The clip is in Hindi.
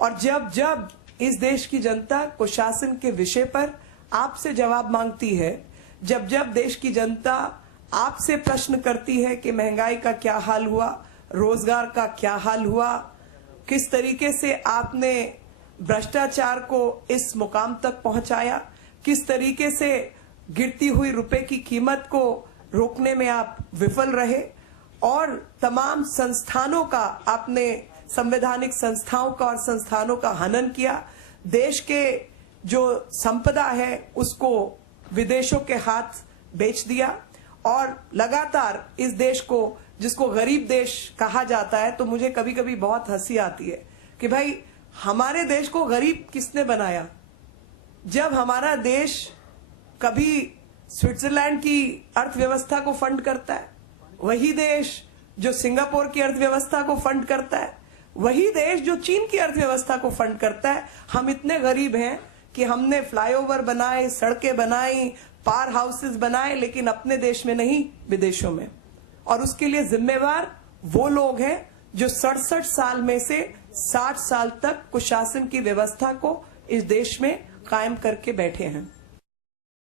और जब जब इस देश की जनता कुशासन के विषय पर आपसे जवाब मांगती है, जब जब देश की जनता आपसे प्रश्न करती है कि महंगाई का क्या हाल हुआ, रोजगार का क्या हाल हुआ, किस तरीके से आपने भ्रष्टाचार को इस मुकाम तक पहुंचाया, किस तरीके से गिरती हुई रुपए की कीमत को रोकने में आप विफल रहे और तमाम संस्थानों का आपने संवैधानिक संस्थाओं का और संस्थानों का हनन किया, देश के जो संपदा है उसको विदेशों के हाथ बेच दिया और लगातार इस देश को, जिसको गरीब देश कहा जाता है, तो मुझे कभी कभी बहुत हंसी आती है कि भाई हमारे देश को गरीब किसने बनाया? जब हमारा देश कभी स्विट्जरलैंड की अर्थव्यवस्था को फंड करता है, वही देश जो सिंगापुर की अर्थव्यवस्था को फंड करता है, वही देश जो चीन की अर्थव्यवस्था को फंड करता है, हम इतने गरीब हैं कि हमने फ्लाईओवर बनाए, सड़कें बनाई, पावर हाउसेस बनाए, लेकिन अपने देश में नहीं, विदेशों में। और उसके लिए जिम्मेवार वो लोग हैं जो 67 साल में से 60 साल तक कुशासन की व्यवस्था को इस देश में कायम करके बैठे हैं।